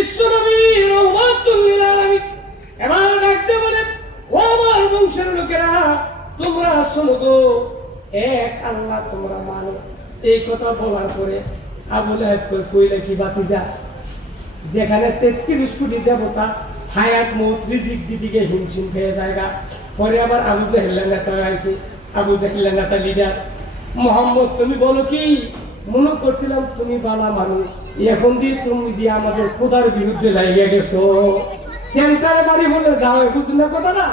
বিশ্বনবী রাহমাতুল লিল আলামিন এবার ডাকতে বলেন, ও আমার বংশের লোকেরা, তোমরা শোনো গো, এক আল্লাহ তোমরা মানো। এই কথা বলার পরে আবু লাহাব কইলে কি বাতিজা, যেখানে 33 কোটি দেবতা হায়াত মউত রিজিক দিদিকে হিমশিম খেয়ে জায়গা। পরে আবার আবু জাহেলের নেতা আইছে, আবু জাহেলের নেতা লিডার মোহাম্মদ, তুমি বলো কি? মনে করছিলাম তুমি বানা মানুষ, এখন দিয়ে তুমি দিয়ে আমাদের খোদার বিরুদ্ধে লাগিয়ে গেছো। সেন্টারে বাড়ি বলে যাও, বুঝলি না কথা না?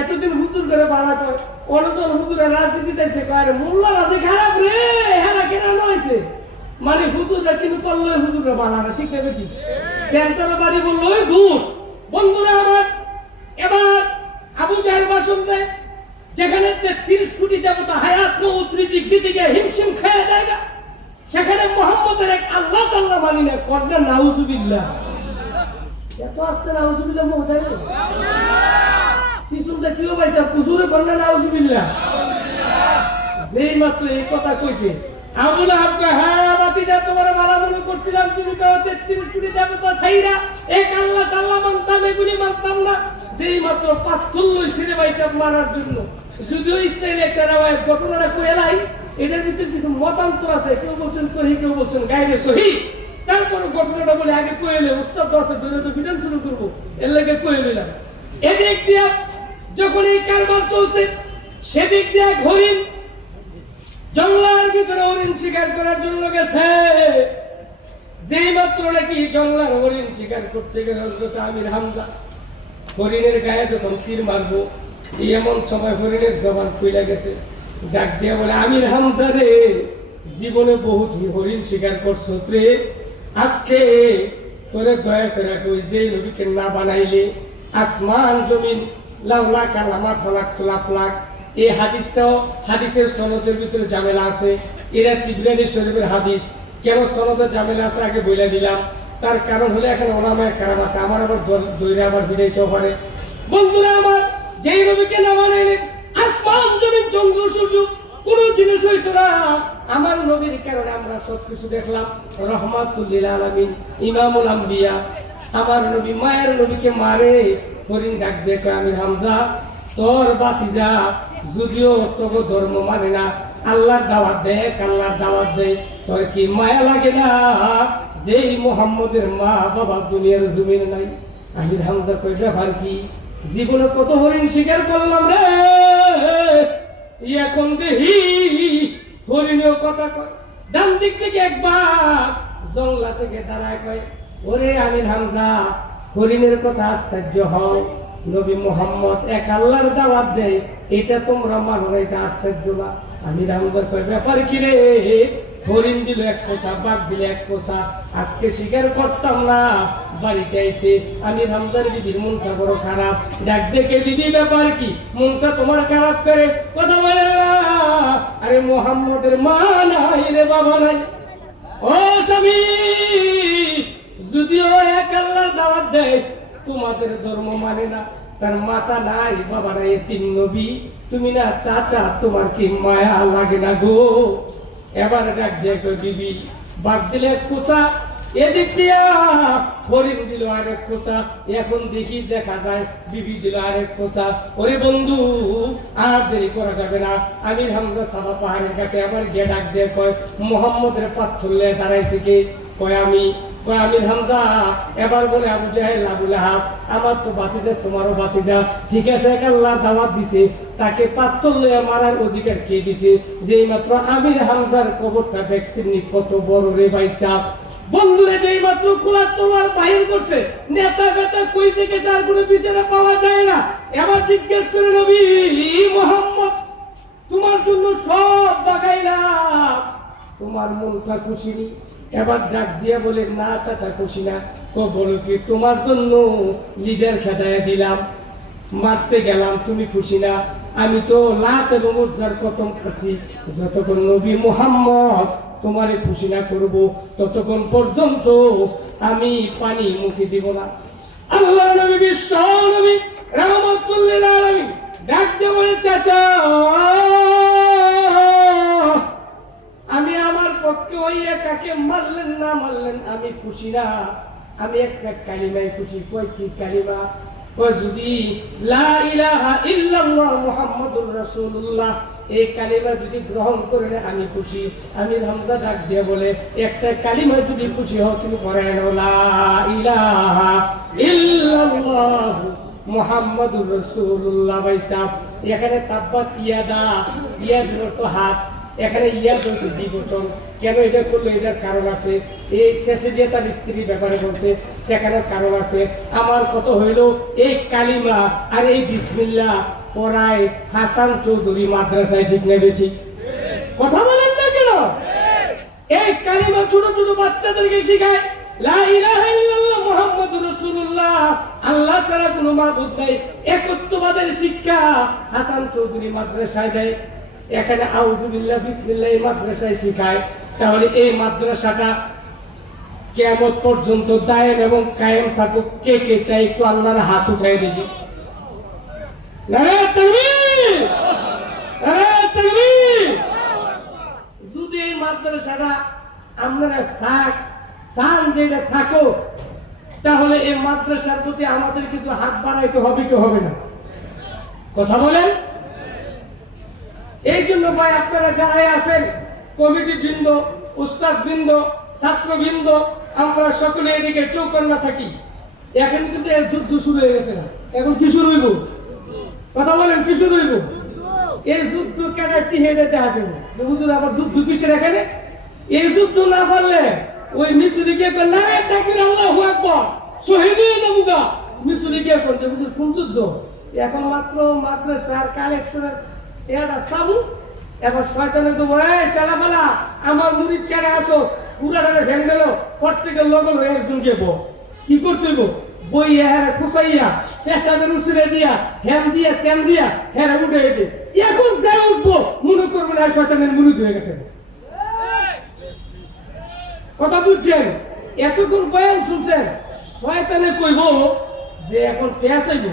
এতদিন হুজুর করে বাড়াতো, অনেকজন হুজুরের রাজনীতিতে এসে কয় মোল্লা রাজি খারাপ রে, হেরা কেনা নয়ছে, মানে হুজুররা কিন্তু করলে হুজুররা বানাবে, ঠিক আছে? ঠিক সেন্টারে বাড়ি বললো ওই দোষ। বন্ধুরা আমার, এবার আবু জাহেল ভাষণ দেয়, যেখানে 33 কোটি দেবতা হায়াত মউত রিজিক দিতে গিয়ে হিমশিম খেয়ে জায়গা, সেখানে মুহাম্মদের এক আল্লাহ তাআলা মানি না, করলে নাউজুবিল্লাহ। এত আসতে নাউজুবিল্লাহ মোহতাই পিছনটা কিও পাইছা, হুজুরে করলে নাউজুবিল্লাহ। যেই মাত্র এই কথা কইছে, আবু লাহাব কয়, হ্যাঁ বাতিজা, তোমার ভালো মনে করছিলাম, তুমি কও 33 কোটি দেবতা ছাইরা এক আল্লাহ তাআলা মানতাম, এগুলি মানতাম না। যেই মাত্র পাথর লইছে রে ভাই সাহেব মারার জন্য, যদিও ইসরায়েল একটা রাওয়ায়াত ঘটনাটা কই এলাই, এদের ভিতরে কিছু মতান্তর আছে, কেউ বলছেন সহি, কেউ বলছেন গায়রে সহি। তারপর ঘটনাটা বলে আগে কই এলে উস্তাদ দশে ধরে তো ভিডিও শুরু করবো, এর লাগে কই এলাম। এদিক দিয়া যখন এই কারবার চলছে, সেদিক দিয়া হরিণ জঙ্গলার ভিতরে হরিণ শিকার করার জন্য গেছে। যেই মাত্র নাকি জঙ্গলার হরিণ শিকার করতে গেলে হযরত আমির হামজা হরিণের গায়ে যখন তীর মারবো, এমন সময় হরিণের জবান খুলে গেছে, ডাক দিয়ে বলে, আমির হামজা রে, জীবনে বহুত হরিণ শিকার করছো রে, আজকে তোরে দয়া করে কই, যে নবীকে না বানাইলে আসমান জমিন লাউলা কালামা ফলাক তোলা ফলাক। এই হাদিসটাও হাদিসের সনদের ভিতরে ঝামেলা আছে, এরা তিবরানী শরীফের হাদিস। কেন সনদের ঝামেলা আছে আগে বলে দিলাম, তার কারণ হলে এখন ওলামায়ে কেরাম আছে, আমার আবার দৈরে আবার বিদাইতেও পারে। বন্ধুরা আমার, যেই নবীকে না বানাইলে আসমান জমিন চন্দ্র সূর্য কোন জিনিস হইতো না। আমার নবীর কারণে আমরা সবকিছু দেখলাম। রহমাতুল লিল আলামিন, ইমামুল আম্বিয়া, আমার নবী মায়ের নবীকে মারে। হরিণ ডাক দেখে, আমির হামজা, তোর বাতিজা যদিও তোর ধর্ম মানে না, আল্লাহর দাওয়াত দেখ, আল্লাহর দাওয়াত দে, তোর কি মায়া লাগে না যেই মুহাম্মদের মা বাবা দুনিয়ার জমিনে নাই? আমির হামজা কই, ব্যাপার কি? জীবনে কত হরিণ শিকার করলাম রে, এখন দেখি হরিণেও কথা কয়। ডান দিক থেকে একবার জঙ্গলা থেকে দাঁড়ায় কয়, ওরে আমির হামজা, হরিণের কথা আশ্চর্য হও, নবী মুহাম্মদ এক আল্লাহর দাওয়াত দেয়, এটা তোমরা মানো না, এটা আশ্চর্য না? আমির হামজা কয়, ব্যাপার কি রে? হরিণ দিল এক পোষা, বাঘ দিল এক পোষা, আজকে শিকার করতাম না, বাড়িতে আইছে। আমির হামজার বিবির মনটা বড় খারাপ, ডাক দেখে, বিবি ব্যাপার কি? মনটা তোমার খারাপ করে কথা বলে না? আরে মুহাম্মদের মা নাই রে, বাবা নাই। ও স্বামী, যদিও এক আল্লাহর দাওয়াত দেয়, তোমাদের ধর্ম মানে না, তার মাতা নাই, বাবা নাই, এতিম নবী, তুমি না চাচা, তোমার কি মায়া লাগে না গো? এবার ডাক দেখো, বিবি, বাঘ দিলে এক কোষা, এদিক দিয়া হরিণ দিল আরেক কোষা, এখন দেখি দেখা যায় বিবি দিল আরেক কোষা। ওরে বন্ধু, আর দেরি করা যাবে না। আমির হামজা সাবা পাহাড়ের কাছে আবার গিয়ে ডাক দিয়ে কয়, মুহাম্মদের পাথর লয়ে দাঁড়াইছে কে? কয় আমি। কয় আমির হামজা। এবার বলে, আবু জাহেল, আবু লাহাব, আমার তো বাতিজা, তোমারও বাতিজা, ঠিক আছে, এক আল্লাহ দাওয়াত দিছে, তাকে পাথর লয়ে মারার অধিকার কে দিছে? যেই মাত্র আমির হামজার কবরটা দেখছেন কত বড় রে ভাই সাহেব। বন্ধুরে যেই মাত্র খোলা তোমার বাহির করছে, নেতা বেতা কইছে গেছে, আর কোনো বিচারে পাওয়া যায় না। এবার জিজ্ঞেস করে, নবী মুহাম্মদ, তোমার জন্য সব বাগাইলাম, তোমার মনটা খুশি নি? এবার ডাক দিয়ে বলে, না চাচা, খুশি না। তো বলো কি? তোমার জন্য লিডার খেদায় দিলাম, মারতে গেলাম, তুমি খুশি না? আমি তো লাত এবং উজ্জার কতম খাসি, যতক্ষণ নবী মুহাম্মদ তোমারে খুশি না করব, ততক্ষণ পর্যন্ত আমি পানি মুখে দিব না। আল্লাহ নবী, বিশ্ব নবী রাহমাতুল লিল আলামিন ডাক দিয়ে বলে, চাচা, আমি আমার পক্ষে ওই একাকে মারলেন না মারলেন আমি খুশি না, আমি একটা কালিমায় খুশি। কয়টি কালিমা? কয় যদি লা ইলাহা ইল্লাল্লাহ মুহাম্মাদুর রাসূলুল্লাহ এই কালিমা যদি গ্রহণ করে আমি খুশি। আমি হামজা ডাক দিয়ে বলে একটা কালিমা যদি খুশি হও তুমি পড়ে নাও লা ইলাহা ইল্লাল্লাহ মুহাম্মাদুর রাসূলুল্লাহ। ভাই সাহেব এখানে তাব্বাত ইয়াদা, ইয়াদ তো হাত, এখানে ইয়াদ হচ্ছে দ্বিবচন। কেন এটা করলো? এটার কারণ আছে। এই শেষে দিয়ে তার স্ত্রীর ব্যাপারে বলছে, সেখানে কারণ আছে। আমার কত হইল এই কালিমা আর এই বিসমিল্লাহ পড়ায় হাসান চৌধুরী মাদ্রাসায়, ঠিক নেবে? ঠিক কথা বলেন না কেন? এই কালিমা ছোট ছোট বাচ্চাদেরকে শেখায় লা ইলাহা ইল্লাল্লাহ মুহাম্মাদুর রাসূলুল্লাহ, আল্লাহ ছাড়া কোনো মাবুদ নাই, একত্ববাদের শিক্ষা হাসান চৌধুরী মাদ্রাসায় দেয়। এখানে আউযু বিল্লাহ বিসমিল্লাহ এই মাদ্রাসায় শেখায়। তাহলে এই মাদ্রাসাটা কিয়ামত পর্যন্ত দায়েম এবং কায়েম থাকুক। কে কে চাই একটু আল্লাহর হাত উঠায় দেখি। নারে তাকবীর, নারে তাকবীর। যদি এই মাদ্রাসাটা আপনারা সান যেটা থাকো, তাহলে এই মাদ্রাসার প্রতি আমাদের কিছু হাত বাড়াইতে হবে কি হবে না? কথা বলেন। এই জন্য ভাই আপনারা যারাই আছেন, কমিটি বৃন্দ, উস্তাদ বৃন্দ, ছাত্র বৃন্দ, আমরা সকলে এদিকে চৌকন্না থাকি। এখন কিন্তু এর যুদ্ধ শুরু হয়ে গেছে না? এখন কি শুরু হইব? কথা বলেন, কি শুরু হইব? এই যুদ্ধ কেন হেডেতে আছে? হুজুর আবার যুদ্ধ কিসের এখানে? এই যুদ্ধ না পারলে ওই মিসরি গিয়ে নারে তাকবীর আল্লাহু আকবার শহীদ হয়ে যাবো গা। মিসরি গিয়ে করতে হুজুর কোন যুদ্ধ? এখন মাত্র মাদ্রাসার কালেকশনের এটা সাবু। এবার শয়তানে তো এই সালামালা আমার মুরিদ কেড়ে আসো, পুরাটারে ভেঙে গেল, প্রত্যেকের লগল হয়ে একজন গেব। কি করতে হইব? বই হ্যাঁ খুশাইয়া পেশাবের উসুরে দিয়া হ্যান দিয়া তেন দিয়া হ্যাঁ উঠে দে। এখন যাই উঠবো মনে করবো না শয়তানের মুরিদ হয়ে গেছে। কথা বুঝছেন? এতক্ষণ বয়ান শুনছেন, শয়তানে কইব যে এখন পেশ হইব,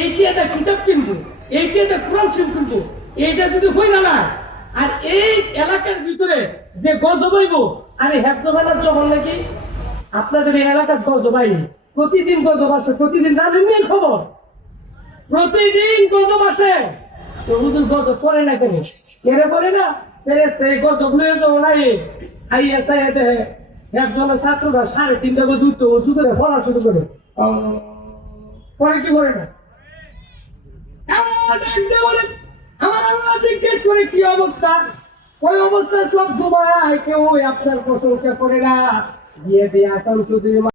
এইটি একটা কিতাব কিনবো, এইটি একটা কোরআন শরীফ কিনবো। এইটা যদি হই না, আর এই এলাকার ভিতরে যে গজব হইব, আরে হেফজবানার যখন নাকি আপনাদের এই এলাকার গজব আই, প্রতিদিন গজব আসে, প্রতিদিন জানেন নি খবর? প্রতিদিন গজব আসে। তো হুজুর গজব পড়ে না কেন? কেড়ে পড়ে না? ফেরেশতা এই গজব লয়ে যাবো নাই আইয়া চাইয়া দেহে একজনের ছাত্ররা 3:30 বাজে উঠতো, উঁচু করে পড়া শুরু করে। পরে কি করে না? আমার আল্লাহ জিজ্ঞেস করে কি অবস্থা? ওই অবস্থা সব ঘুমায়, কেউ আপনার প্রশংসা করে না। দিয়ে দিয়ে আসাম চৌধুরী